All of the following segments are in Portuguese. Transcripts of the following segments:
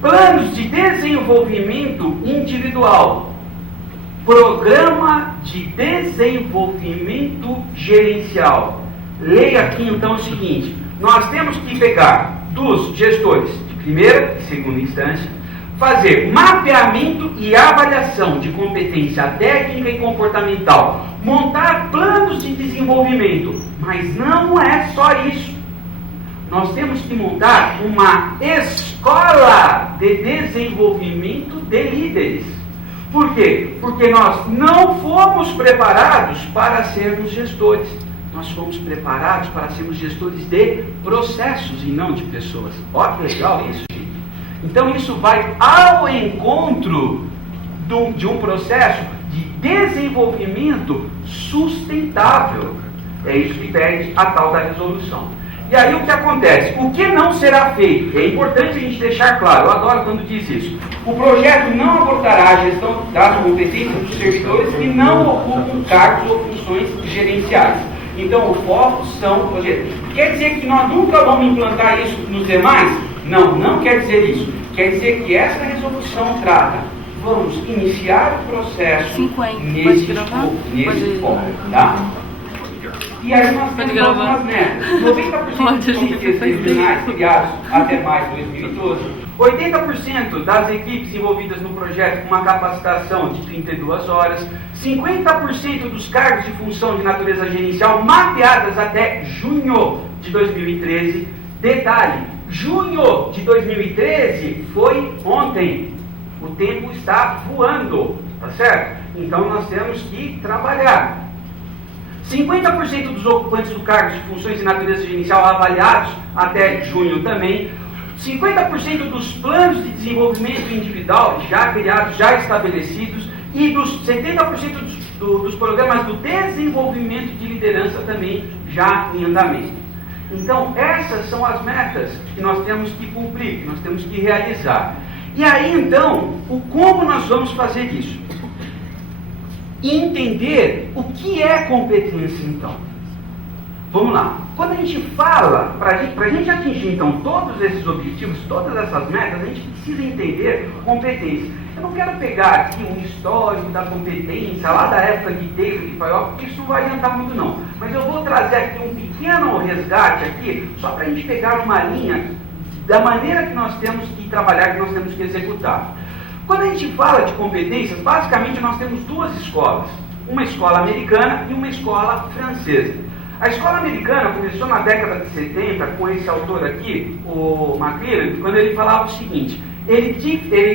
Planos de desenvolvimento individual. Programa de desenvolvimento gerencial. Leia aqui então o seguinte: nós temos que pegar dos gestores de primeira e segunda instância, fazer mapeamento e avaliação de competência técnica e comportamental, montar planos de desenvolvimento, mas não é só isso. Nós temos que montar uma escola de desenvolvimento de líderes. Por quê? Porque nós não fomos preparados para sermos gestores. Nós fomos preparados para sermos gestores de processos e não de pessoas. Olha que legal isso, gente. Então isso vai ao encontro de um processo de desenvolvimento sustentável. É isso que pede a tal da resolução. E aí o que acontece? O que não será feito? É importante a gente deixar claro, eu adoro quando diz isso. O projeto não abordará a gestão das competências dos servidores que não ocupam cargos ou funções gerenciais. Então o foco são projetos. Quer dizer que nós nunca vamos implantar isso nos demais? Não, não quer dizer isso. Quer dizer que essa resolução trata, vamos iniciar o processo nesse foco, tá? E aí nós temos algumas metas. 90% dos comitês regionais criados até maio de 2012, 80% das equipes envolvidas no projeto com uma capacitação de 32 horas, 50% dos cargos de função de natureza gerencial mapeadas até junho de 2013. Detalhe, junho de 2013 foi ontem. O tempo está voando, tá certo? Então nós temos que trabalhar. 50% dos ocupantes do cargo de funções de natureza gerencial avaliados até junho também. 50% dos planos de desenvolvimento individual já criados, já estabelecidos. E dos 70% dos programas do desenvolvimento de liderança também já em andamento. Então, essas são as metas que nós temos que cumprir, que nós temos que realizar. E aí, então, como nós vamos fazer isso? Entender o que é competência, então. Vamos lá. Quando a gente fala, para a gente atingir, então, todos esses objetivos, todas essas metas, a gente precisa entender competência. Eu não quero pegar aqui um histórico da competência, lá da época de Taylor e Fayol, porque isso não vai adiantar muito, não. Mas eu vou trazer aqui um pequeno resgate aqui, só para a gente pegar uma linha da maneira que nós temos que trabalhar, que nós temos que executar. Quando a gente fala de competências, basicamente nós temos duas escolas. Uma escola americana e uma escola francesa. A escola americana começou na década de 70 com esse autor aqui, o McLaren, quando ele falava o seguinte: ele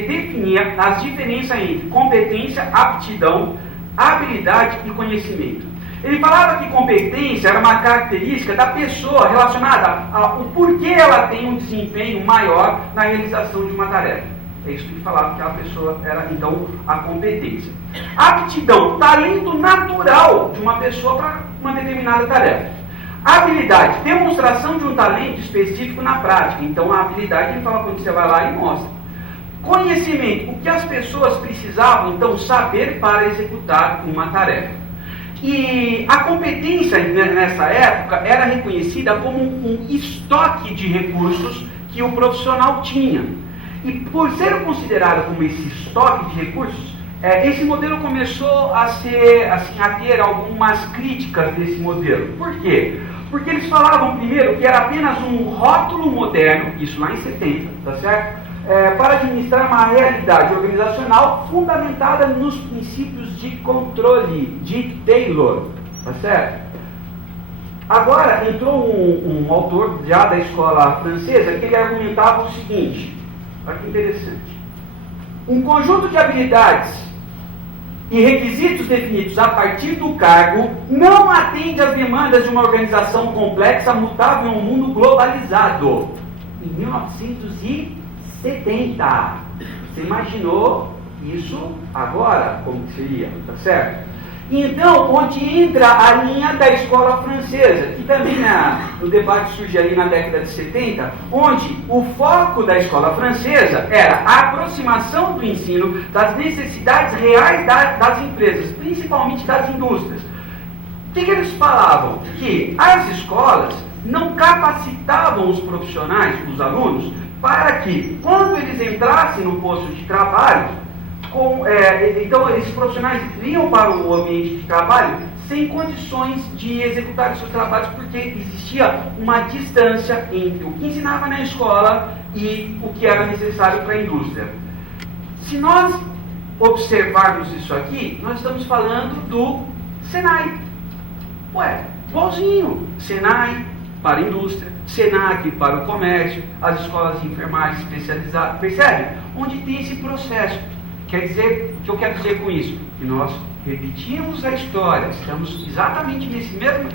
definia as diferenças entre competência, aptidão, habilidade e conhecimento. Ele falava que competência era uma característica da pessoa relacionada ao porquê ela tem um desempenho maior na realização de uma tarefa. É isso que ele falava, que a pessoa era, então, a competência. Aptidão, talento natural de uma pessoa para uma determinada tarefa. Habilidade, demonstração de um talento específico na prática. Então, a habilidade, ele fala quando você vai lá e mostra. Conhecimento, o que as pessoas precisavam, então, saber para executar uma tarefa. E a competência, nessa época, era reconhecida como um estoque de recursos que o profissional tinha. E por ser considerado como esse estoque de recursos, esse modelo começou a ter algumas críticas desse modelo. Por quê? Porque eles falavam primeiro que era apenas um rótulo moderno, isso lá em 70, tá certo? Para administrar uma realidade organizacional fundamentada nos princípios de controle de Taylor, tá certo? Agora entrou um autor já da escola francesa que ele argumentava o seguinte: olha que interessante. Um conjunto de habilidades e requisitos definidos a partir do cargo não atende às demandas de uma organização complexa, mutável em um mundo globalizado. Em 1970. Você imaginou isso agora? Como que seria? Tá certo? Então, onde entra a linha da escola francesa, que também no debate surge ali na década de 70, onde o foco da escola francesa era a aproximação do ensino das necessidades reais das empresas, principalmente das indústrias. O que eles falavam? Que as escolas não capacitavam os profissionais, os alunos, para que, quando eles entrassem no posto de trabalho, então esses profissionais vinham para o ambiente de trabalho sem condições de executar os seus trabalhos, porque existia uma distância entre o que ensinava na escola e o que era necessário para a indústria. Se nós observarmos isso aqui, nós estamos falando do Senai. Igualzinho. Senai para a indústria, Senac para o comércio, as escolas de enfermagem especializadas. Percebe? Onde tem esse processo. Quer dizer, o que eu quero dizer com isso? Que nós repetimos a história, estamos exatamente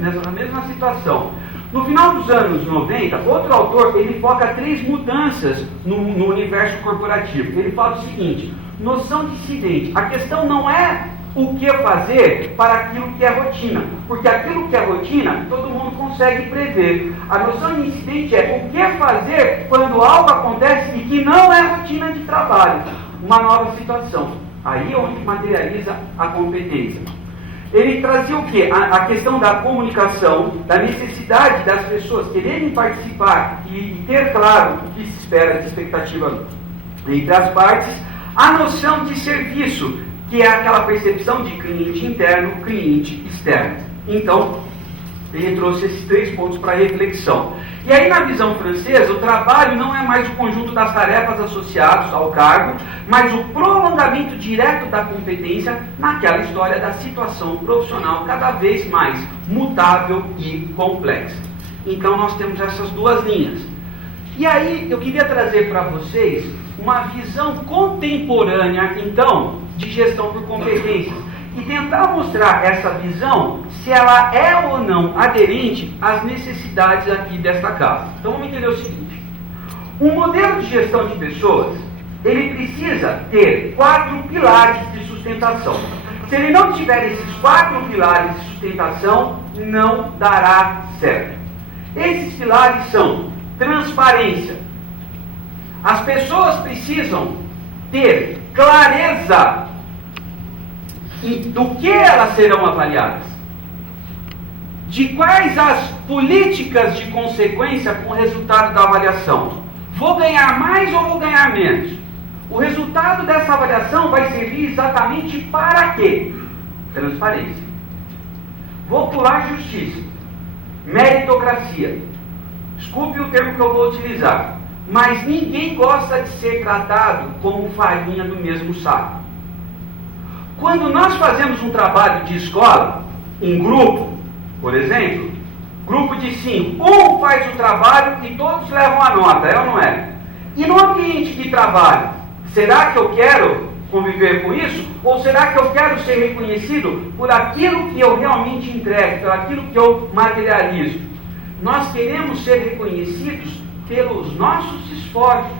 nessa mesma situação. No final dos anos 90, outro autor, ele foca 3 mudanças no universo corporativo. Ele fala o seguinte: noção de incidente. A questão não é o que fazer para aquilo que é rotina, porque aquilo que é rotina, todo mundo consegue prever. A noção de incidente é o que fazer quando algo acontece e que não é rotina de trabalho, uma nova situação. Aí é onde materializa a competência. Ele trazia o quê? A questão da comunicação, da necessidade das pessoas quererem participar e ter claro o que se espera de expectativa entre as partes. A noção de serviço, que é aquela percepção de cliente interno, cliente externo. Então, ele trouxe esses 3 pontos para reflexão. E aí, na visão francesa, o trabalho não é mais o conjunto das tarefas associadas ao cargo, mas o prolongamento direto da competência naquela história da situação profissional cada vez mais mutável e complexa. Então, nós temos essas 2 linhas. E aí, eu queria trazer para vocês uma visão contemporânea, então, de gestão por competências, e tentar mostrar essa visão, se ela é ou não aderente às necessidades aqui desta casa. Então vamos entender o seguinte: um modelo de gestão de pessoas, ele precisa ter 4 pilares de sustentação. Se ele não tiver esses 4 pilares de sustentação, não dará certo. Esses pilares são transparência. As pessoas precisam ter clareza do que elas serão avaliadas, de quais as políticas de consequência com o resultado da avaliação. Vou ganhar mais ou vou ganhar menos? O resultado dessa avaliação vai servir exatamente para quê? Transparência. Vou pular justiça. Meritocracia. Desculpe o termo que eu vou utilizar, mas ninguém gosta de ser tratado como farinha do mesmo saco. Quando nós fazemos um trabalho de escola, em grupo, por exemplo, grupo de 5, um faz o trabalho e todos levam a nota, é ou não é? E no ambiente de trabalho, será que eu quero conviver com isso? Ou será que eu quero ser reconhecido por aquilo que eu realmente entrego, por aquilo que eu materializo? Nós queremos ser reconhecidos pelos nossos esforços.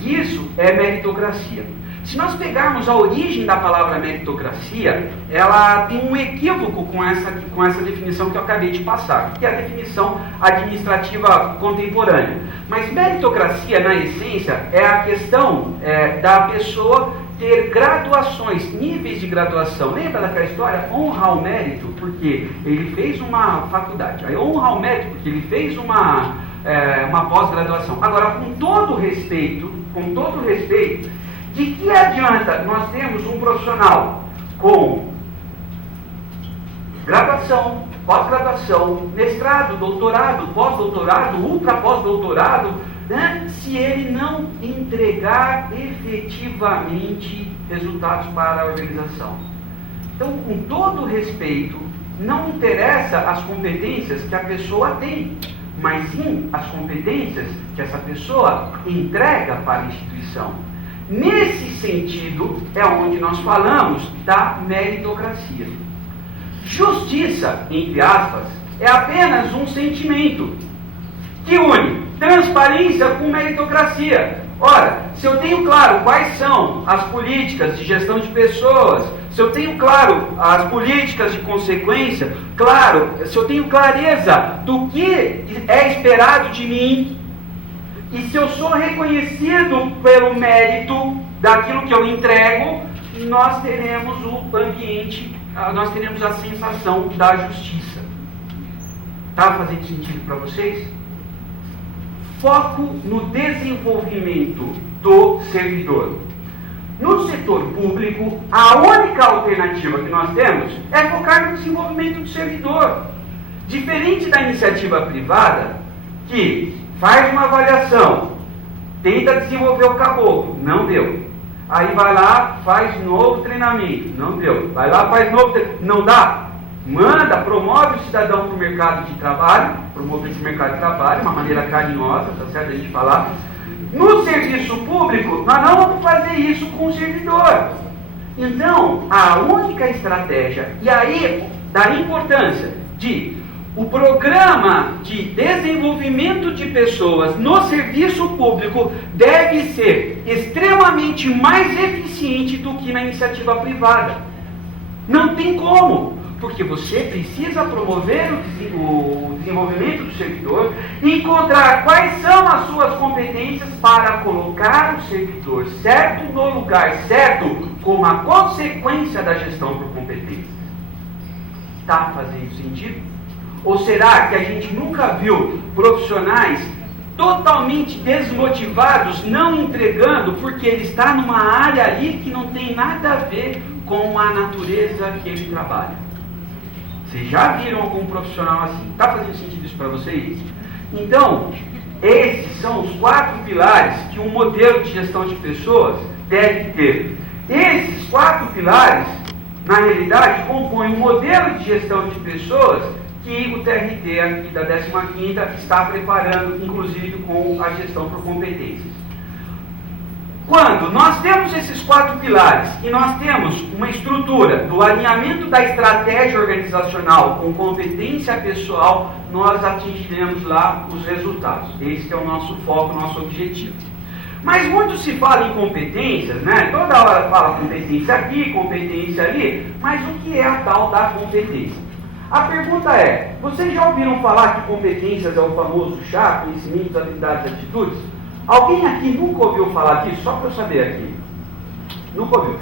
Isso é meritocracia. Se nós pegarmos a origem da palavra meritocracia, ela tem um equívoco com essa definição que eu acabei de passar, que é a definição administrativa contemporânea. Mas meritocracia, na essência, é a questão da pessoa ter graduações, níveis de graduação. Lembra daquela história? Honrar o mérito porque ele fez uma faculdade. Aí honrar o mérito porque ele fez uma pós-graduação. Agora, com todo respeito, de que adianta nós termos um profissional com graduação, pós-graduação, mestrado, doutorado, pós-doutorado, ultra pós-doutorado, né, se ele não entregar efetivamente resultados para a organização? Então, com todo respeito, não interessa as competências que a pessoa tem, mas sim as competências que essa pessoa entrega para a instituição. Nesse sentido, é onde nós falamos da meritocracia. Justiça, entre aspas, é apenas um sentimento que une transparência com meritocracia. Ora, se eu tenho claro quais são as políticas de gestão de pessoas, se eu tenho claro as políticas de consequência, claro, se eu tenho clareza do que é esperado de mim, e se eu sou reconhecido pelo mérito daquilo que eu entrego, nós teremos o ambiente, nós teremos a sensação da justiça. Está fazendo sentido para vocês? Foco no desenvolvimento do servidor. No setor público, a única alternativa que nós temos é focar no desenvolvimento do servidor. Diferente da iniciativa privada, que faz uma avaliação, tenta desenvolver o caboclo, não deu. Aí vai lá, faz novo treinamento, não deu. Vai lá, faz novo treinamento, não dá. Manda, promove o cidadão para o mercado de trabalho, promove esse mercado de trabalho, uma maneira carinhosa, tá certo a gente falar. No serviço público, nós não vamos fazer isso com o servidor. Então, a única estratégia, e aí, da importância de o programa de desenvolvimento de pessoas no serviço público deve ser extremamente mais eficiente do que na iniciativa privada. Não tem como, porque você precisa promover o desenvolvimento do servidor e encontrar quais são as suas competências para colocar o servidor certo no lugar certo, como a consequência da gestão por competências. Está fazendo sentido? Ou será que a gente nunca viu profissionais totalmente desmotivados, não entregando, porque ele está numa área ali que não tem nada a ver com a natureza que ele trabalha? Vocês já viram algum profissional assim? Está fazendo sentido isso para vocês? Então, esses são os 4 pilares que um modelo de gestão de pessoas deve ter. Esses 4 pilares, na realidade, compõem um modelo de gestão de pessoas que o TRT aqui da 15ª está preparando, inclusive com a gestão por competências. Quando nós temos esses 4 pilares e nós temos uma estrutura do alinhamento da estratégia organizacional com competência pessoal, nós atingiremos lá os resultados. Esse é o nosso foco, o nosso objetivo. Mas muito se fala em competências, né? Toda hora fala competência aqui, competência ali, mas o que é a tal da competência? A pergunta é, vocês já ouviram falar que competências é o famoso chá, conhecimentos, habilidades e atitudes? Alguém aqui nunca ouviu falar disso? Só para eu saber aqui. Nunca ouviu.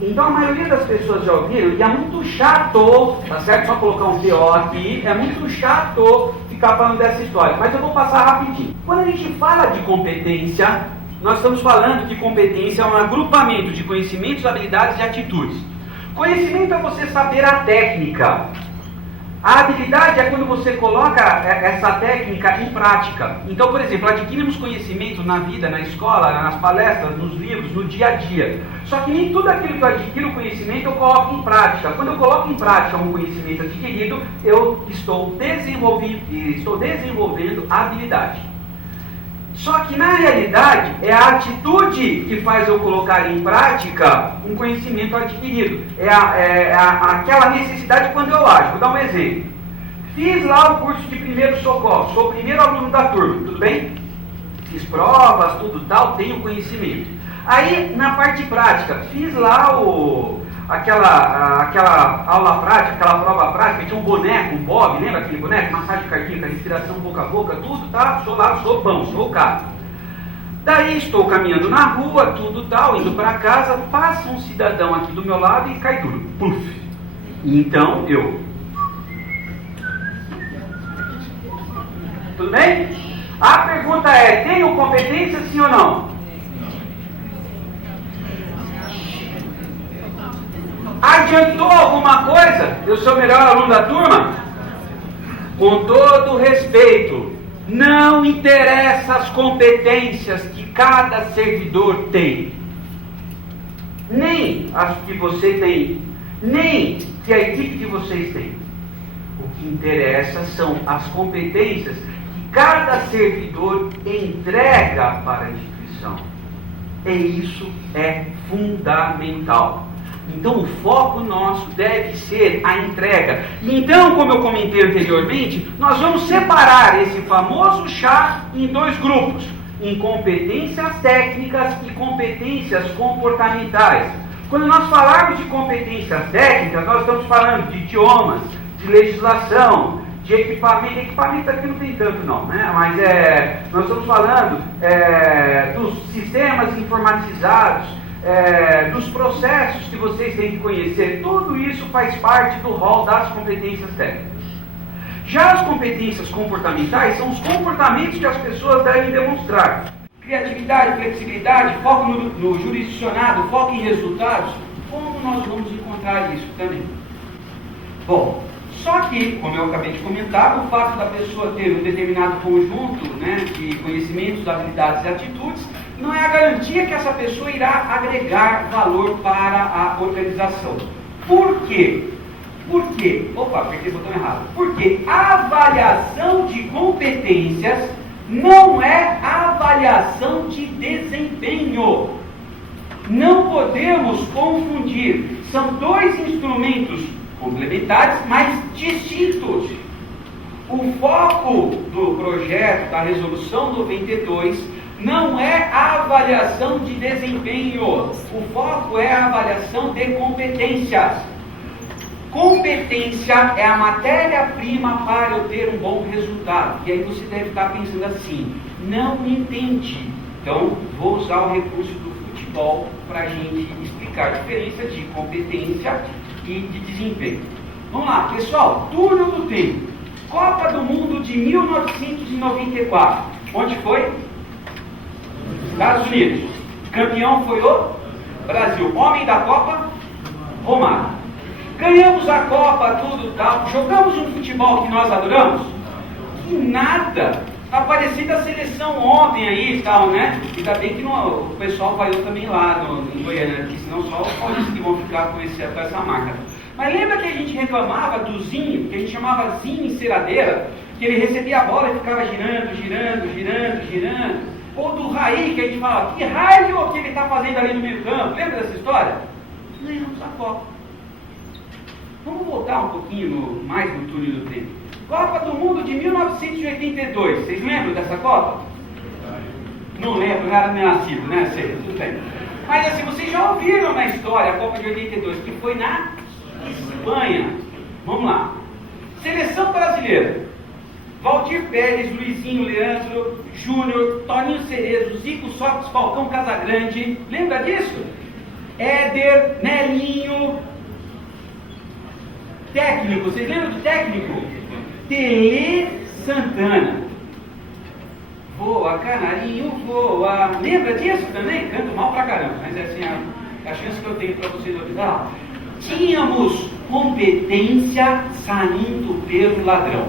Então a maioria das pessoas já ouviram, e é muito chato, tá certo? Só colocar um TO aqui, é muito chato ficar falando dessa história, mas eu vou passar rapidinho. Quando a gente fala de competência, nós estamos falando que competência é um agrupamento de conhecimentos, habilidades e atitudes. Conhecimento é você saber a técnica. A habilidade é quando você coloca essa técnica em prática. Então, por exemplo, adquirimos conhecimento na vida, na escola, nas palestras, nos livros, no dia a dia. Só que nem tudo aquilo que eu adquiro conhecimento eu coloco em prática. Quando eu coloco em prática um conhecimento adquirido, eu estou desenvolvendo a habilidade. Só que na realidade é a atitude que faz eu colocar em prática um conhecimento adquirido. Aquela necessidade quando eu ajo. Vou dar um exemplo. Fiz lá o curso de primeiro socorro, sou o primeiro aluno da turma, tudo bem? Fiz provas, tudo tal, tenho conhecimento. Aí na parte prática, fiz lá aquela aula prática, aquela prova prática, tinha um boneco, um Bob, lembra aquele boneco? Massagem cardíaca, respiração boca a boca, tudo, tá? Sou lá, sou bom, sou o cara. Daí estou caminhando na rua, tudo tal, indo para casa, passa um cidadão aqui do meu lado e cai duro. Puf! Então eu. Tudo bem? A pergunta é, tenho competência sim ou não? Adiantou alguma coisa? Eu sou o melhor aluno da turma? Com todo respeito, não interessa as competências que cada servidor tem. Nem as que você tem, nem que a equipe de vocês tem. O que interessa são as competências que cada servidor entrega para a instituição. E isso é fundamental. Então o foco nosso deve ser a entrega. Então, como eu comentei anteriormente, nós vamos separar esse famoso chá em 2 grupos, em competências técnicas e competências comportamentais. Quando nós falarmos de competências técnicas, nós estamos falando de idiomas, de legislação, de equipamento. Equipamento aqui não tem tanto não, né? Mas nós estamos falando dos sistemas informatizados, dos processos que vocês têm que conhecer. Tudo isso faz parte do rol das competências técnicas. Já as competências comportamentais são os comportamentos que as pessoas devem demonstrar. Criatividade, flexibilidade, foco no jurisdicionado, foco em resultados. Como nós vamos encontrar isso também? Bom, só que, como eu acabei de comentar, o fato da pessoa ter um determinado conjunto, né, de conhecimentos, habilidades e atitudes, não é a garantia que essa pessoa irá agregar valor para a organização. Por quê? Por quê? Opa, apertei o botão errado. Porque a avaliação de competências não é avaliação de desempenho. Não podemos confundir. São dois instrumentos complementares, mas distintos. O foco do projeto da Resolução 92 não é a avaliação de desempenho. O foco é a avaliação de competências. Competência é a matéria-prima para eu ter um bom resultado. E aí você deve estar pensando assim: não entendi. Então, vou usar o recurso do futebol para a gente explicar a diferença de competência e de desempenho. Vamos lá, pessoal, túnel do tempo. Copa do Mundo de 1994. Onde foi? Estados Unidos. Campeão foi o Brasil. Homem da Copa? Romário. Ganhamos a Copa, tudo tal. Jogamos um futebol que nós adoramos? Que nada. Está parecendo a seleção ontem aí e tal, né? Ainda bem que o pessoal vai também lá em Goiânia, porque senão só os paulistas que vão ficar com essa marca. Mas lembra que a gente reclamava do Zinho, que a gente chamava Zinho enceradeira, que ele recebia a bola e ficava girando. Ou do Raí, que a gente falava, que raio que ele está fazendo ali no meio campo? Lembra dessa história? Ganhamos a Copa. Vamos voltar um pouquinho mais no túnel do tempo. Copa do Mundo de 1982. Vocês lembram dessa Copa? Não lembro, nada nem nascido, né? Sei, tudo bem. Mas assim, vocês já ouviram na história a Copa de 82, que foi na Espanha. Vamos lá. Seleção brasileira. Valdir Pérez, Luizinho, Leandro, Júnior, Toninho Cerezo, Zico, Sócrates, Falcão, Casagrande. Lembra disso? Éder, Nelinho. Técnico, vocês lembram do técnico? Tele Santana. Voa, canarinho, voa. Lembra disso também? Canto mal pra caramba, mas é assim a chance que eu tenho para vocês ouvir. Tínhamos competência saindo pelo ladrão.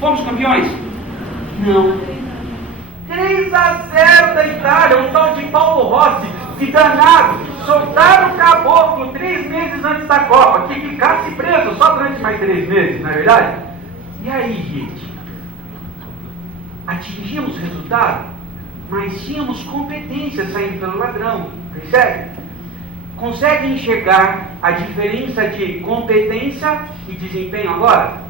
Fomos campeões? Não. 3-0 da Itália, um tal de Paulo Rossi, que danado, soltaram o caboclo 3 meses antes da Copa, que ficasse preso só durante mais 3 meses, não é verdade? E aí, gente? Atingimos resultado, mas tínhamos competência saindo pelo ladrão, percebe? Consegue enxergar a diferença de competência e desempenho agora?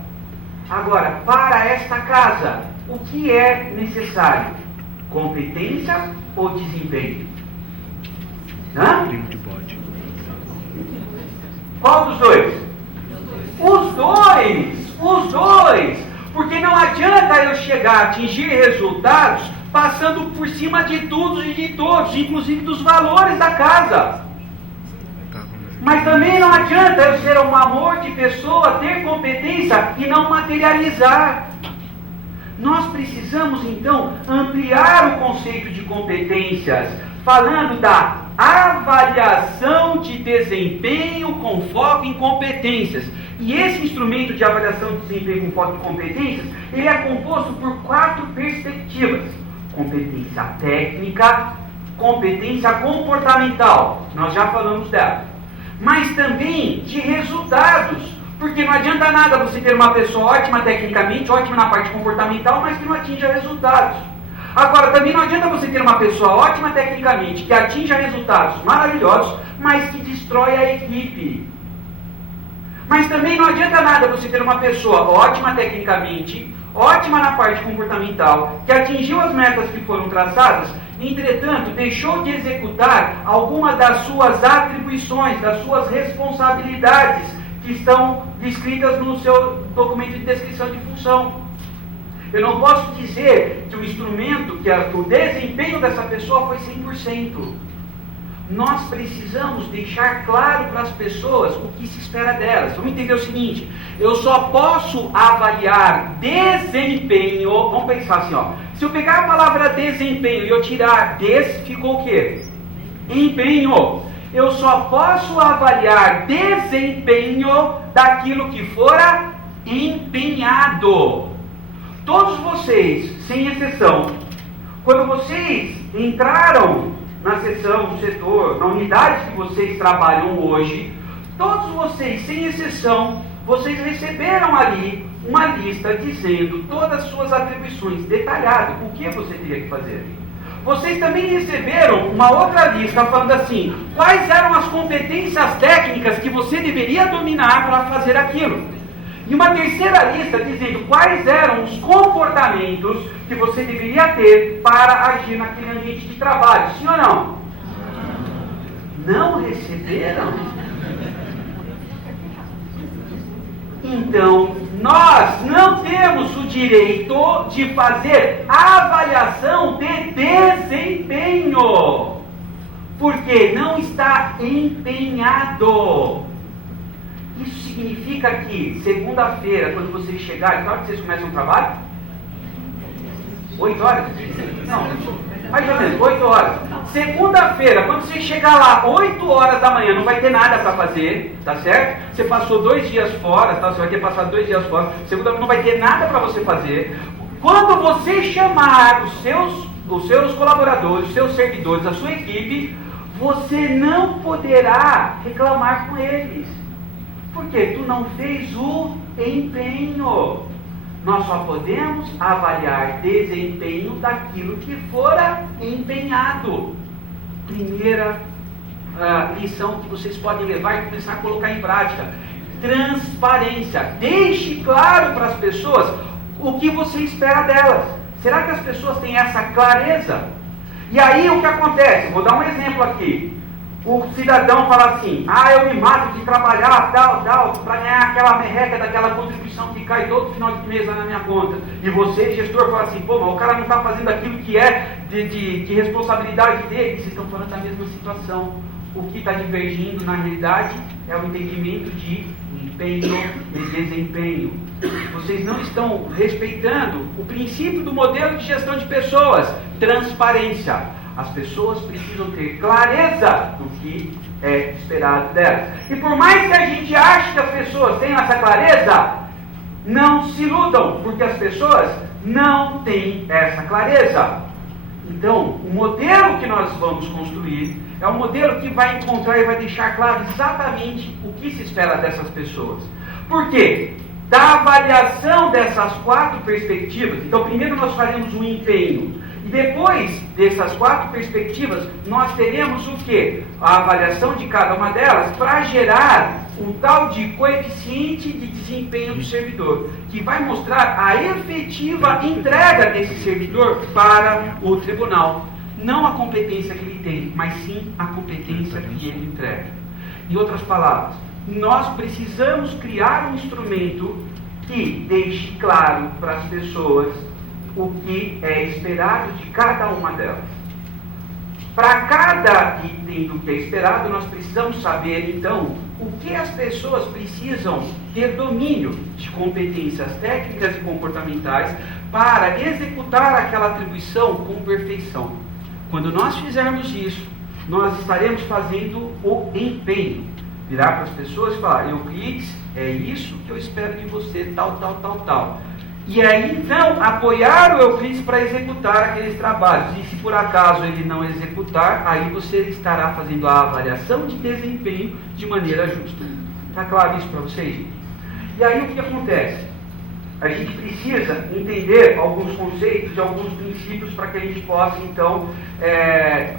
Agora, para esta casa, o que é necessário? Competência ou desempenho? Hã? Qual dos dois? Os dois! Porque não adianta eu chegar a atingir resultados passando por cima de tudo e de todos, inclusive dos valores da casa. Mas também não adianta eu ser um amor de pessoa, ter competência e não materializar. Nós precisamos então ampliar o conceito de competências, falando da avaliação de desempenho com foco em competências. E esse instrumento de avaliação de desempenho com foco em competências, ele é composto por 4 perspectivas: competência técnica, competência comportamental, nós já falamos dela, mas também de resultados, porque não adianta nada você ter uma pessoa ótima tecnicamente, ótima na parte comportamental, mas que não atinja resultados. Agora, também não adianta você ter uma pessoa ótima tecnicamente, que atinja resultados maravilhosos, mas que destrói a equipe. Mas também não adianta nada você ter uma pessoa ótima tecnicamente, ótima na parte comportamental, que atingiu as metas que foram traçadas, entretanto, deixou de executar alguma das suas atribuições, das suas responsabilidades que estão descritas no seu documento de descrição de função. Eu não posso dizer que o instrumento, que o desempenho dessa pessoa foi 100%. nós precisamos deixar claro para as pessoas o que se espera delas. Vamos entender o seguinte: eu só posso avaliar desempenho. Vamos pensar assim, ó. Se eu pegar a palavra desempenho e eu tirar ficou o quê? Empenho. Eu só posso avaliar desempenho daquilo que fora empenhado. Todos vocês, sem exceção, quando vocês entraram na seção, no setor, na unidade que vocês trabalham hoje, todos vocês, sem exceção, vocês receberam ali uma lista dizendo todas as suas atribuições, detalhado, o que você teria que fazer. Vocês também receberam uma outra lista falando assim, quais eram as competências técnicas que você deveria dominar para fazer aquilo. E uma terceira lista dizendo quais eram os comportamentos que você deveria ter para agir naquele ambiente de trabalho. Sim ou não? Não receberam? Então, nós não temos o direito de fazer avaliação de desempenho, porque não está empenhado. Isso significa que, segunda-feira, quando vocês chegarem, que hora que vocês começam o trabalho? 8 horas? Não, mais ou menos, 8 horas. Segunda-feira, quando você chegar lá, 8 horas da manhã, não vai ter nada para fazer, tá certo? Você passou 2 dias fora, tá? Você vai ter passado 2 dias fora. Segunda-feira não vai ter nada para você fazer. Quando você chamar os seus colaboradores, os seus servidores, a sua equipe, você não poderá reclamar com eles. Porque tu não fez o empenho. Nós só podemos avaliar desempenho daquilo que fora empenhado. Primeira lição que vocês podem levar e começar a colocar em prática: transparência. Deixe claro para as pessoas o que você espera delas. Será que as pessoas têm essa clareza? E aí o que acontece? Vou dar um exemplo aqui. O cidadão fala assim, eu me mato de trabalhar, tal, para ganhar aquela merreca daquela contribuição que cai todo final de mês lá na minha conta. E você, gestor, fala assim, mas o cara não está fazendo aquilo que é de responsabilidade dele. E vocês estão falando da mesma situação. O que está divergindo, na realidade, é o entendimento de empenho e desempenho. Vocês não estão respeitando o princípio do modelo de gestão de pessoas, transparência. As pessoas precisam ter clareza do que é esperado delas. E por mais que a gente ache que as pessoas tenham essa clareza, não se iludam, porque as pessoas não têm essa clareza. Então, o modelo que nós vamos construir é um modelo que vai encontrar e vai deixar claro exatamente o que se espera dessas pessoas. Por quê? Da avaliação dessas 4 perspectivas, então primeiro nós faremos um empenho. E depois dessas 4 perspectivas, nós teremos o quê? A avaliação de cada uma delas para gerar um tal de coeficiente de desempenho do servidor, que vai mostrar a efetiva entrega desse servidor para o tribunal. Não a competência que ele tem, mas sim a competência que ele entrega. Em outras palavras, nós precisamos criar um instrumento que deixe claro para as pessoas o que é esperado de cada uma delas. Para cada item do que é esperado, nós precisamos saber, então, o que as pessoas precisam ter domínio de competências técnicas e comportamentais para executar aquela atribuição com perfeição. Quando nós fizermos isso, nós estaremos fazendo o empenho. Virar para as pessoas e falar, Euclides, é isso que eu espero de você, tal. E aí, então, apoiar o Euclides para executar aqueles trabalhos. E se por acaso ele não executar, aí você estará fazendo a avaliação de desempenho de maneira justa. Está claro isso para vocês? E aí o que acontece? A gente precisa entender alguns conceitos e alguns princípios para que a gente possa, então,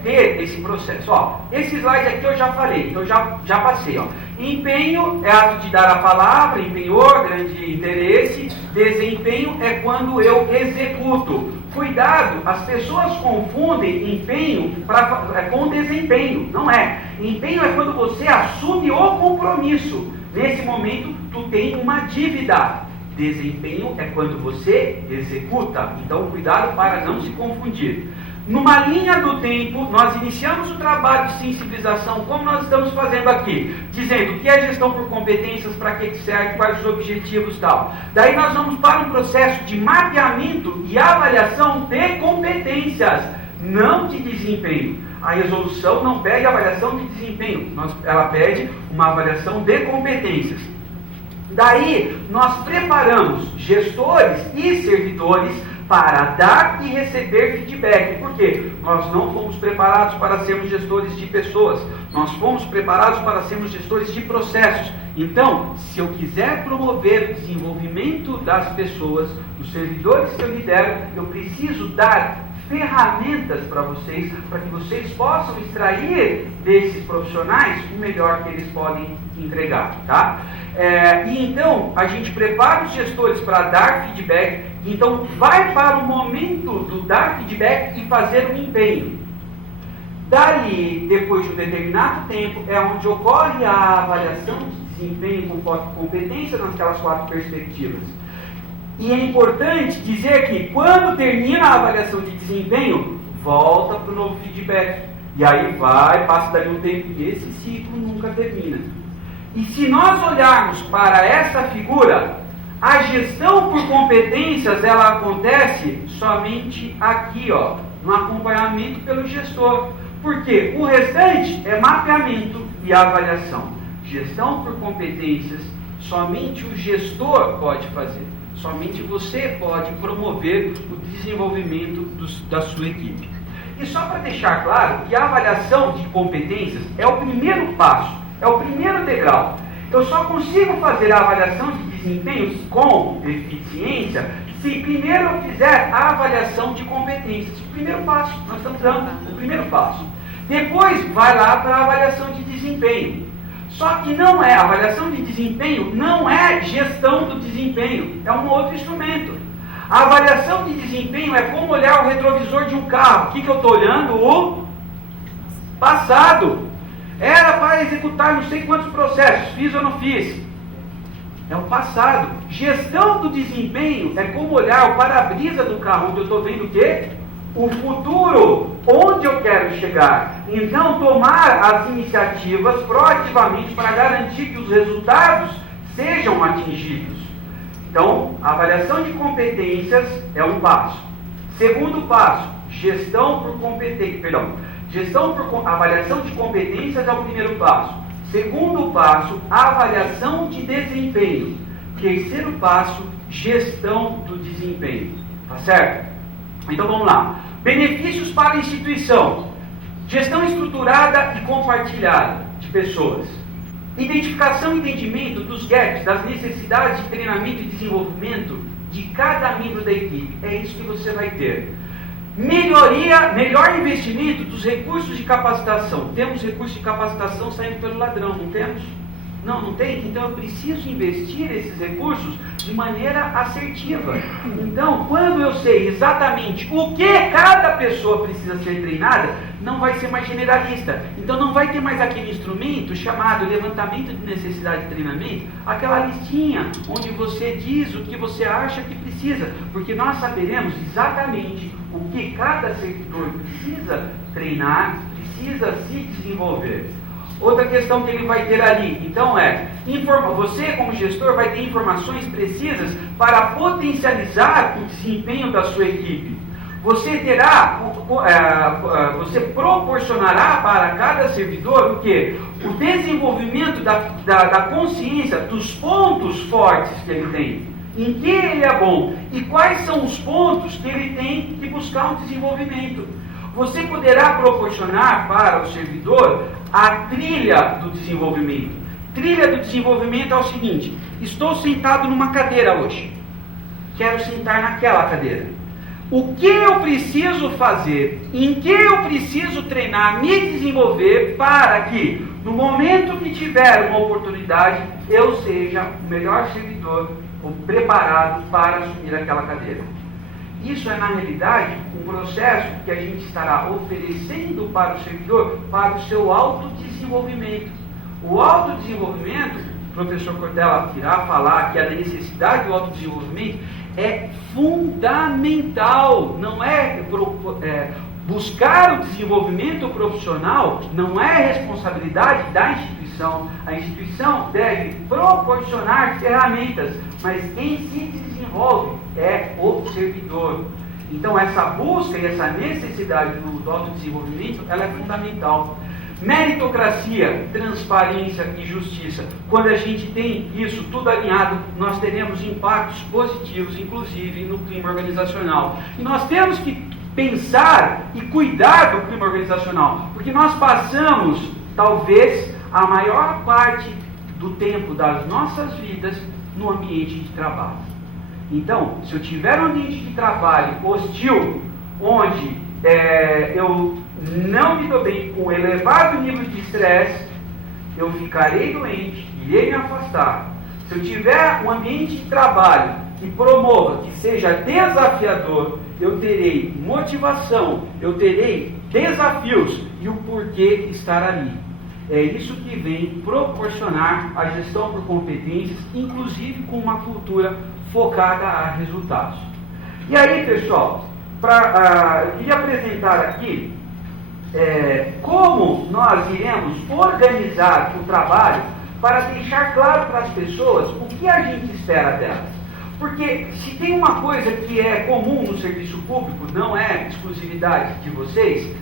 ter esse processo. Esse slide aqui eu já falei, então já passei. Empenho é ato de dar a palavra, empenhor, grande interesse. Desempenho é quando eu executo. Cuidado, as pessoas confundem empenho com desempenho. Não é. Empenho é quando você assume o compromisso. Nesse momento, tu tem uma dívida. Desempenho é quando você executa. Então, cuidado para não se confundir. Numa linha do tempo, nós iniciamos o trabalho de sensibilização, como nós estamos fazendo aqui, dizendo o que é gestão por competências, para que serve, quais os objetivos e tal. Daí nós vamos para um processo de mapeamento e avaliação de competências, não de desempenho. A resolução não pede avaliação de desempenho, ela pede uma avaliação de competências. Daí nós preparamos gestores e servidores para dar e receber feedback. Por quê? Nós não fomos preparados para sermos gestores de pessoas, nós fomos preparados para sermos gestores de processos. Então, se eu quiser promover o desenvolvimento das pessoas, dos servidores que eu lidero, eu preciso dar ferramentas para vocês, para que vocês possam extrair desses profissionais o melhor que eles podem entregar, tá? E então, a gente prepara os gestores para dar feedback, então vai para o momento do dar feedback e fazer o empenho. Dali, depois de um determinado tempo, é onde ocorre a avaliação de desempenho com foco de competência naquelas 4 perspectivas. E é importante dizer que quando termina a avaliação de desempenho, volta para o novo feedback. E aí passa dali um tempo e esse ciclo nunca termina. E se nós olharmos para essa figura, a gestão por competências, ela acontece somente aqui, ó, no acompanhamento pelo gestor. Porque o restante é mapeamento e avaliação. Gestão por competências, somente o gestor pode fazer. Somente você pode promover o desenvolvimento da sua equipe. E só para deixar claro que a avaliação de competências é o primeiro passo, é o primeiro degrau. Eu só consigo fazer a avaliação de desempenhos com eficiência se primeiro eu fizer a avaliação de competências. O primeiro passo, nós estamos dando o primeiro passo. Depois vai lá para a avaliação de desempenho. Só que não é, a avaliação de desempenho não é gestão do desempenho, é um outro instrumento. A avaliação de desempenho é como olhar o retrovisor de um carro. O que eu estou olhando? O passado. Era para executar não sei quantos processos, fiz ou não fiz. É o passado. Gestão do desempenho é como olhar o para-brisa do carro, onde eu estou vendo o quê? O futuro, onde eu quero chegar. Então, tomar as iniciativas proativamente para garantir que os resultados sejam atingidos. Então, a avaliação de competências é um passo. Segundo passo, gestão por competência. Avaliação de competências é o primeiro passo. Segundo passo, avaliação de desempenho. Terceiro passo, gestão do desempenho. Tá certo? Então vamos lá. Benefícios para a instituição. Gestão estruturada e compartilhada de pessoas. Identificação e entendimento dos gaps, das necessidades de treinamento e desenvolvimento de cada membro da equipe. É isso que você vai ter. Melhor investimento dos recursos de capacitação. Temos recursos de capacitação saindo pelo ladrão, não temos? Não tem? Então eu preciso investir esses recursos de maneira assertiva. Então, quando eu sei exatamente o que cada pessoa precisa ser treinada, não vai ser mais generalista. Então não vai ter mais aquele instrumento chamado levantamento de necessidade de treinamento, aquela listinha onde você diz o que você acha que precisa, porque nós saberemos exatamente o que cada servidor precisa treinar, precisa se desenvolver. Outra questão que ele vai ter ali, então você como gestor vai ter informações precisas para potencializar o desempenho da sua equipe. Você proporcionará para cada servidor o quê? O desenvolvimento da consciência dos pontos fortes que ele tem, em que ele é bom e quais são os pontos que ele tem que buscar um desenvolvimento. Você poderá proporcionar para o servidor a trilha do desenvolvimento. Trilha do desenvolvimento é o seguinte: estou sentado numa cadeira hoje, quero sentar naquela cadeira. O que eu preciso fazer, em que eu preciso treinar, me desenvolver para que, no momento que tiver uma oportunidade, eu seja o melhor servidor, ou preparado para assumir aquela cadeira. Isso é, na realidade, um processo que a gente estará oferecendo para o servidor, para o seu autodesenvolvimento. O autodesenvolvimento, o professor Cortella irá falar que a necessidade do autodesenvolvimento é fundamental, não é buscar o desenvolvimento profissional não é responsabilidade da instituição. A instituição deve proporcionar ferramentas, mas quem se desenvolve é o servidor. Então essa busca e essa necessidade do autodesenvolvimento, ela é fundamental. Meritocracia, transparência e justiça. Quando a gente tem isso tudo alinhado, nós teremos impactos positivos, inclusive no clima organizacional. E nós temos que pensar e cuidar do clima organizacional, porque nós passamos, talvez, a maior parte do tempo das nossas vidas no ambiente de trabalho. Então, se eu tiver um ambiente de trabalho hostil, onde eu não me dou bem com elevado nível de estresse, eu ficarei doente, irei me afastar. Se eu tiver um ambiente de trabalho que promova, que seja desafiador, eu terei motivação, eu terei desafios e o porquê estar ali. É isso que vem proporcionar a gestão por competências, inclusive com uma cultura focada a resultados. E aí, pessoal, eu queria apresentar aqui como nós iremos organizar o trabalho para deixar claro para as pessoas o que a gente espera delas. Porque se tem uma coisa que é comum no serviço público, não é exclusividade de vocês,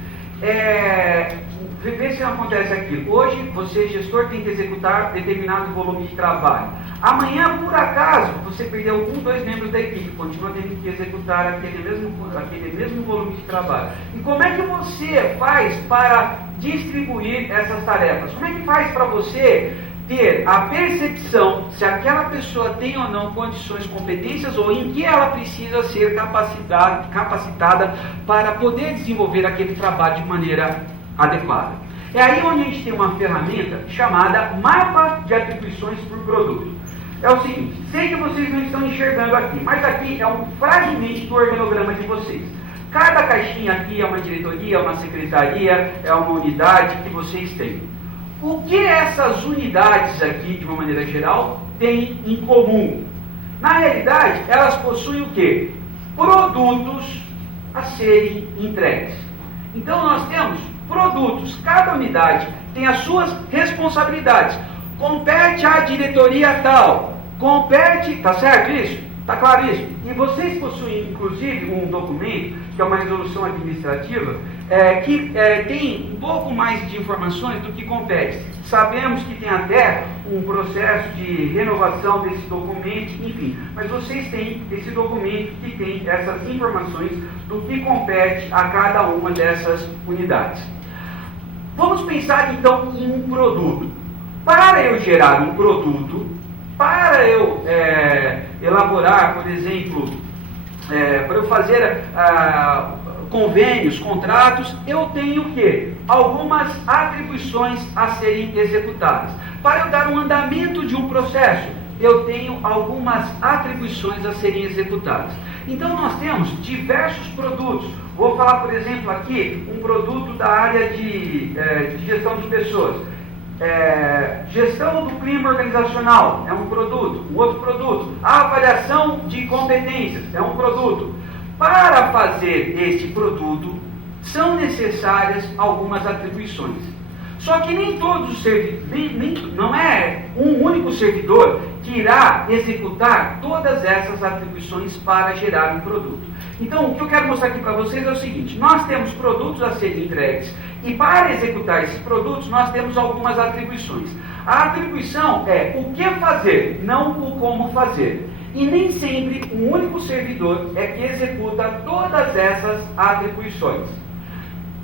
vê se não acontece aquilo. Hoje, você, gestor, tem que executar determinado volume de trabalho. Amanhã, por acaso, você perdeu 1, 2 membros da equipe, continua tendo que executar aquele mesmo volume de trabalho. E como é que você faz para distribuir essas tarefas? Como é que faz para você ter a percepção se aquela pessoa tem ou não condições, competências ou em que ela precisa ser capacitada para poder desenvolver aquele trabalho de maneira adequada? É aí onde a gente tem uma ferramenta chamada Mapa de Atribuições por Produto. É o seguinte, sei que vocês não estão enxergando aqui, mas aqui é um fragmento do organograma de vocês. Cada caixinha aqui é uma diretoria, é uma secretaria, é uma unidade que vocês têm. O que essas unidades aqui, de uma maneira geral, têm em comum? Na realidade, elas possuem o quê? Produtos a serem entregues. Então nós temos produtos, cada unidade tem as suas responsabilidades. Compete à diretoria tal, compete, tá certo isso? Tá claro isso? E vocês possuem, inclusive, um documento, que é uma resolução administrativa, que tem um pouco mais de informações do que compete. Sabemos que tem até um processo de renovação desse documento, enfim. Mas vocês têm esse documento que tem essas informações do que compete a cada uma dessas unidades. Vamos pensar, então, em um produto. Para eu gerar um produto, para eu elaborar, por exemplo, para eu fazer convênios, contratos, eu tenho o quê? Algumas atribuições a serem executadas. Para eu dar um andamento de um processo, eu tenho algumas atribuições a serem executadas. Então nós temos diversos produtos. Vou falar, por exemplo, aqui um produto da área de gestão de pessoas. Gestão do clima organizacional é um produto. Um outro produto, a avaliação de competências é um produto. Para fazer este produto, são necessárias algumas atribuições. Só que nem todos os servidores, não é um único servidor que irá executar todas essas atribuições para gerar um produto. Então, o que eu quero mostrar aqui para vocês é o seguinte: nós temos produtos a serem entregues e para executar esses produtos nós temos algumas atribuições. A atribuição é o que fazer, não o como fazer. E nem sempre um único servidor é que executa todas essas atribuições.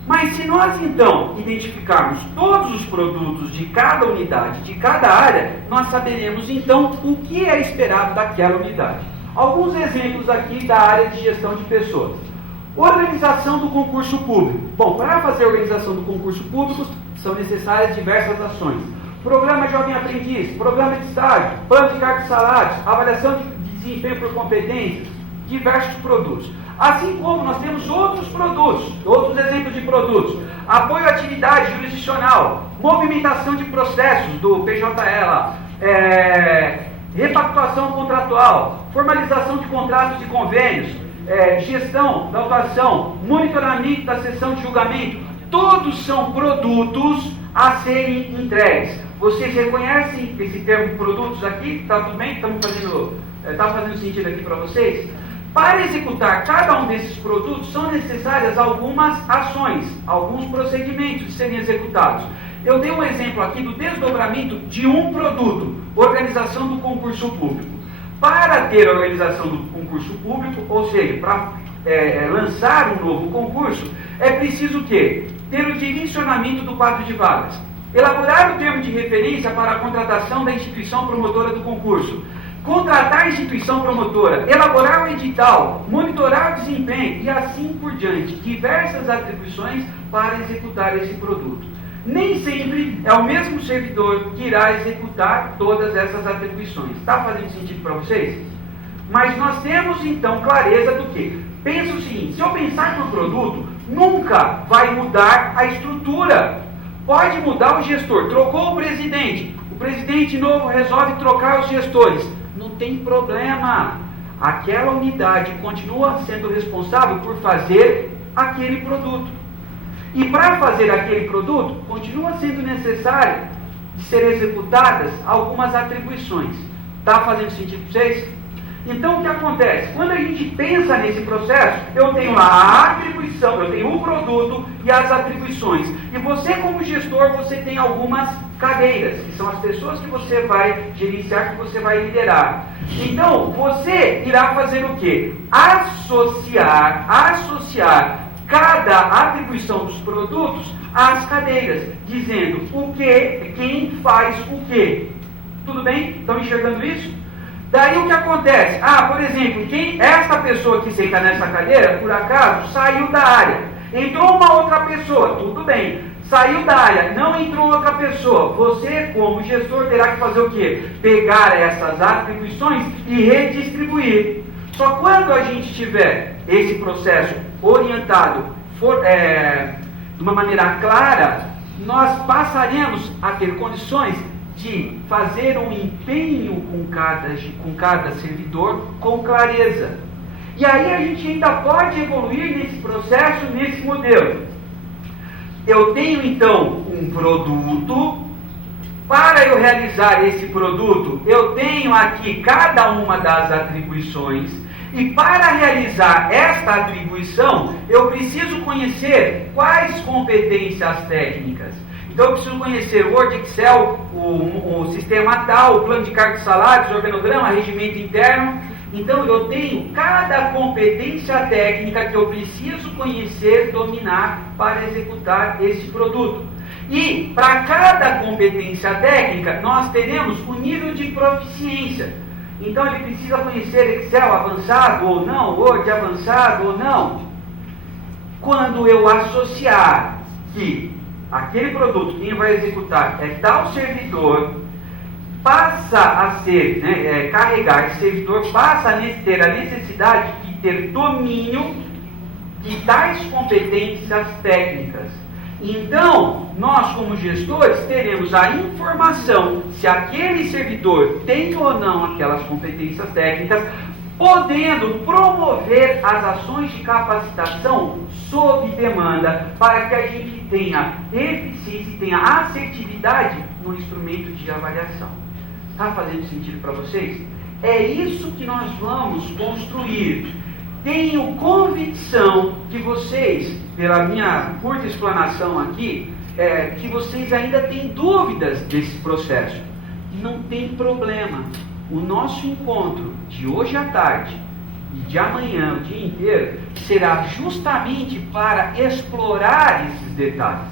Mas se nós então identificarmos todos os produtos de cada unidade, de cada área, nós saberemos então o que é esperado daquela unidade. Alguns exemplos aqui da área de gestão de pessoas. Organização do concurso público. Bom, para fazer a organização do concurso público são necessárias diversas ações. Programa Jovem Aprendiz, programa de estágio, plano de cargos e salários, avaliação de desempenho por competências, diversos produtos. Assim como nós temos outros produtos, outros exemplos de produtos. Apoio à atividade jurisdicional, movimentação de processos do PJE, repactuação contratual, formalização de contratos e convênios, gestão da autuação, monitoramento da sessão de julgamento, todos são produtos a serem entregues. Vocês reconhecem esse termo produtos aqui? Está tudo bem? Está fazendo sentido aqui para vocês? Para executar cada um desses produtos são necessárias algumas ações, alguns procedimentos de serem executados. Eu dei um exemplo aqui do desdobramento de um produto, organização do concurso público. Para ter a organização do concurso público, ou seja, para lançar um novo concurso, é preciso o quê? Ter o dimensionamento do quadro de vagas, elaborar o termo de referência para a contratação da instituição promotora do concurso, contratar a instituição promotora, elaborar o edital, monitorar o desempenho e assim por diante, diversas atribuições para executar esse produto. Nem sempre é o mesmo servidor que irá executar todas essas atribuições. Está fazendo sentido para vocês? Mas nós temos então clareza do que? Pensa o seguinte, se eu pensar no produto, nunca vai mudar a estrutura. Pode mudar o gestor, trocou o presidente novo resolve trocar os gestores. Não tem problema. Aquela unidade continua sendo responsável por fazer aquele produto. E para fazer aquele produto, continua sendo necessário de ser executadas algumas atribuições. Está fazendo sentido para vocês? Então o que acontece? Quando a gente pensa nesse processo, eu tenho lá a atribuição, eu tenho o produto e as atribuições. E você como gestor, você tem algumas cadeiras, que são as pessoas que você vai gerenciar, que você vai liderar. Então, você irá fazer o quê? Associar cada atribuição dos produtos às cadeiras, dizendo o que, quem faz o que. Tudo bem? Estão enxergando isso? Daí o que acontece? Por exemplo, esta pessoa que senta nessa cadeira, por acaso, saiu da área. Entrou uma outra pessoa, tudo bem. Saiu da área, não entrou outra pessoa. Você, como gestor, terá que fazer o quê? Pegar essas atribuições e redistribuir. Só quando a gente tiver esse processo orientado de uma maneira clara, nós passaremos a ter condições de fazer um empenho com cada servidor com clareza. E aí a gente ainda pode evoluir nesse processo, nesse modelo. Eu tenho então um produto. Para eu realizar esse produto, eu tenho aqui cada uma das atribuições. E para realizar esta atribuição, eu preciso conhecer quais competências técnicas. Então eu preciso conhecer o Word, Excel, o sistema tal, o plano de cargos e salários, o organograma, regimento interno. Então eu tenho cada competência técnica que eu preciso conhecer, dominar para executar esse produto. E para cada competência técnica, nós teremos o nível de proficiência. Então ele precisa conhecer Excel avançado ou não, Word avançado ou não. Quando eu associar que aquele produto, quem vai executar é tal servidor, passa a ser, carregar esse servidor, passa a ter a necessidade de ter domínio de tais competências técnicas. Então, nós como gestores teremos a informação se aquele servidor tem ou não aquelas competências técnicas, podendo promover as ações de capacitação sob demanda, para que a gente tenha eficiência e tenha assertividade no instrumento de avaliação. Está fazendo sentido para vocês? É isso que nós vamos construir. Tenho convicção que vocês, pela minha curta explanação aqui, que vocês ainda têm dúvidas desse processo. Não tem problema. O nosso encontro de hoje à tarde e de amanhã, o dia inteiro, será justamente para explorar esses detalhes.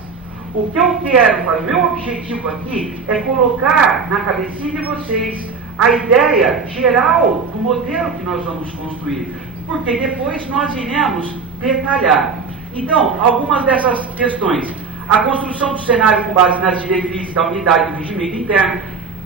O que eu quero, o meu objetivo aqui é colocar na cabecinha de vocês a ideia geral do modelo que nós vamos construir, porque depois nós iremos detalhar. Então, algumas dessas questões: a construção do cenário com base nas diretrizes da unidade do regimento interno.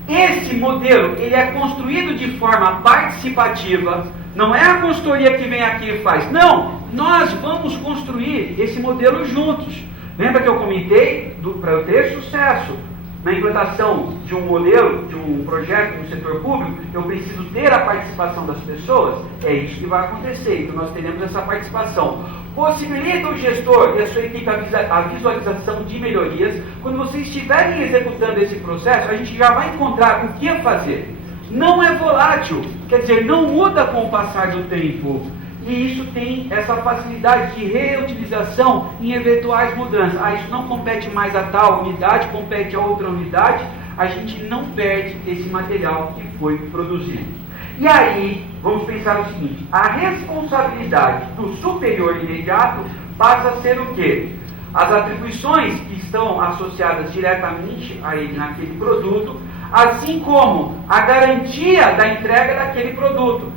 Esse modelo, ele é construído de forma participativa. Não é a consultoria que vem aqui e faz. Não, nós vamos construir esse modelo juntos. Lembra que eu comentei, para eu ter sucesso, na implantação de um modelo, de um projeto no setor público, eu preciso ter a participação das pessoas, é isso que vai acontecer. Então nós teremos essa participação. Possibilita o gestor e a sua equipe a visualização de melhorias. Quando vocês estiverem executando esse processo, a gente já vai encontrar o que fazer. Não é volátil, quer dizer, não muda com o passar do tempo. E isso tem essa facilidade de reutilização em eventuais mudanças. Isso não compete mais a tal unidade, compete a outra unidade. A gente não perde esse material que foi produzido. E aí, vamos pensar o seguinte: a responsabilidade do superior imediato passa a ser o quê? As atribuições que estão associadas diretamente a ele naquele produto, assim como a garantia da entrega daquele produto.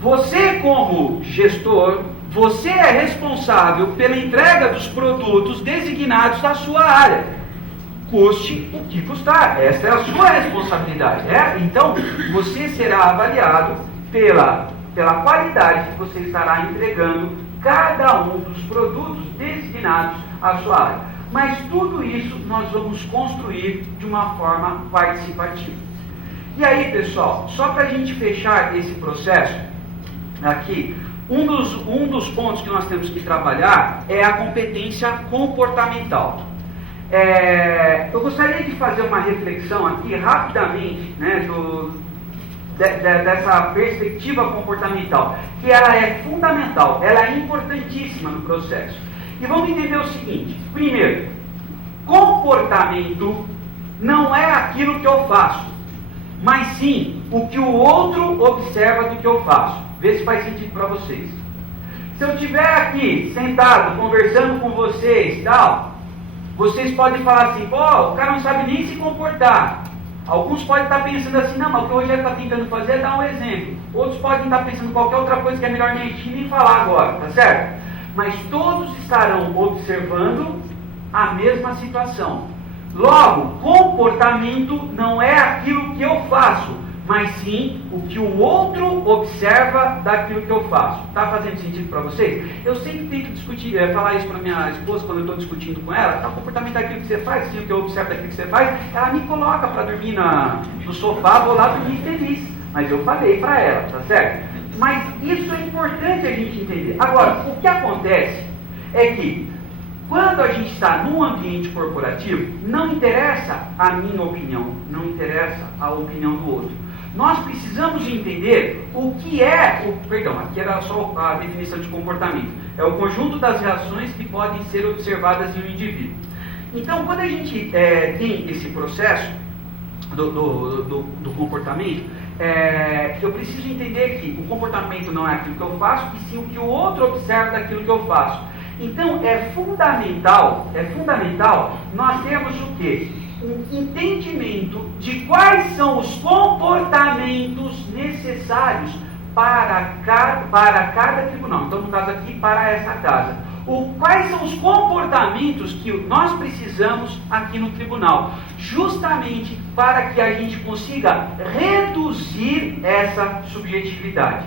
Você, como gestor, você é responsável pela entrega dos produtos designados da sua área. Custe o que custar. Essa é a sua responsabilidade. Então, você será avaliado pela qualidade que você estará entregando cada um dos produtos designados à sua área. Mas tudo isso nós vamos construir de uma forma participativa. E aí, pessoal, só para a gente fechar esse processo, aqui, um dos pontos que nós temos que trabalhar é a competência comportamental. Eu gostaria de fazer uma reflexão aqui rapidamente, né, dessa perspectiva comportamental, que ela é fundamental, ela é importantíssima no processo. E vamos entender o seguinte: primeiro, comportamento não é aquilo que eu faço, mas sim o que o outro observa do que eu faço. Vê se faz sentido para vocês. Se eu estiver aqui, sentado, conversando com vocês e tal, vocês podem falar assim: pô, o cara não sabe nem se comportar. Alguns podem estar pensando assim: não, mas o que o Rogério está tentando fazer é dar um exemplo. Outros podem estar pensando qualquer outra coisa que é melhor nem falar agora, tá certo? Mas todos estarão observando a mesma situação. Logo, comportamento não é aquilo que eu faço, mas sim o que o outro observa daquilo que eu faço. Está fazendo sentido para vocês? Eu sempre tento falar isso para minha esposa quando eu estou discutindo com ela. O comportamento daquilo que você faz, sim, o que eu observo daquilo que você faz. Ela me coloca para dormir no sofá, vou lá dormir feliz. Mas eu falei para ela, tá certo? Mas isso é importante a gente entender. Agora, o que acontece é que quando a gente está num ambiente corporativo, não interessa a minha opinião, não interessa a opinião do outro. Nós precisamos entender o que é aqui era só a definição de comportamento. É o conjunto das reações que podem ser observadas em um indivíduo. Então, quando a gente tem esse processo do comportamento, eu preciso entender que o comportamento não é aquilo que eu faço, e sim o que o outro observa daquilo que eu faço. Então, é fundamental nós termos o quê? Um entendimento de quais são os comportamentos necessários para cada tribunal. Então, no caso aqui, para essa casa. Quais são os comportamentos que nós precisamos aqui no tribunal? Justamente para que a gente consiga reduzir essa subjetividade.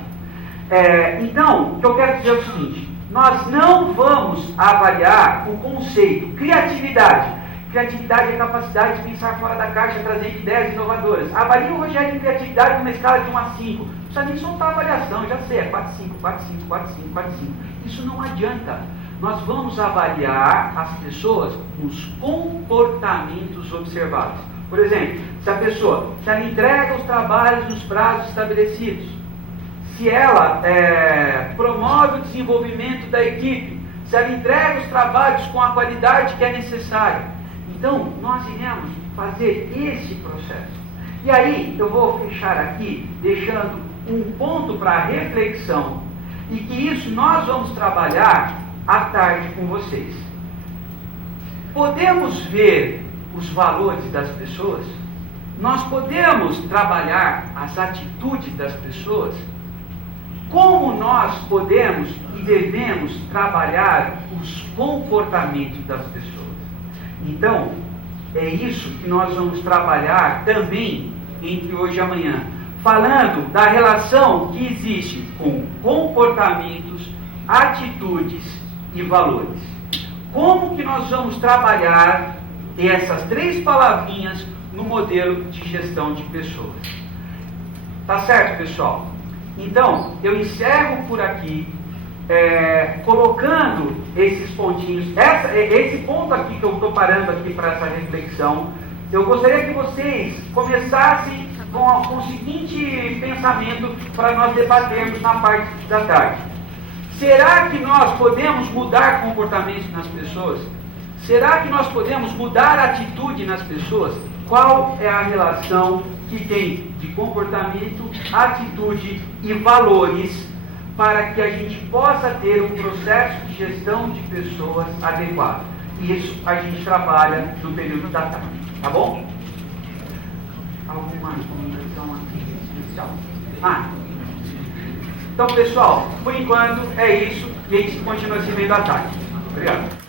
Então, o que eu quero dizer é o seguinte: nós não vamos avaliar o conceito criatividade. Criatividade é a capacidade de pensar fora da caixa, trazer ideias inovadoras. Avalie o Rogério em criatividade numa escala de 1 a 5. Não precisa nem soltar a avaliação, já sei, é 4, 5, 4, 5, 4, 5, 4, 5. Isso não adianta. Nós vamos avaliar as pessoas nos comportamentos observados. Por exemplo, se ela entrega os trabalhos nos prazos estabelecidos, se ela promove o desenvolvimento da equipe, se ela entrega os trabalhos com a qualidade que é necessária. Então, nós iremos fazer esse processo. E aí, eu vou fechar aqui, deixando um ponto para reflexão, e que isso nós vamos trabalhar à tarde com vocês. Podemos ver os valores das pessoas? Nós podemos trabalhar as atitudes das pessoas? Como nós podemos e devemos trabalhar os comportamentos das pessoas? Então, é isso que nós vamos trabalhar também entre hoje e amanhã, falando da relação que existe com comportamentos, atitudes e valores. Como que nós vamos trabalhar essas 3 palavrinhas no modelo de gestão de pessoas. Tá certo, pessoal? Então, eu encerro por aqui, colocando esses pontinhos, esse ponto aqui que eu estou parando aqui para essa reflexão. Eu gostaria que vocês começassem com o seguinte pensamento para nós debatermos na parte da tarde. Será que nós podemos mudar comportamentos nas pessoas? Será que nós podemos mudar a atitude nas pessoas? Qual é a relação que tem de comportamento, atitude e valores para que a gente possa ter um processo de gestão de pessoas adequado? Isso a gente trabalha no período da tarde, tá bom? Alguma recomendação aqui especial? Então, pessoal, por enquanto é isso e a gente continua se vendo à tarde. Obrigado.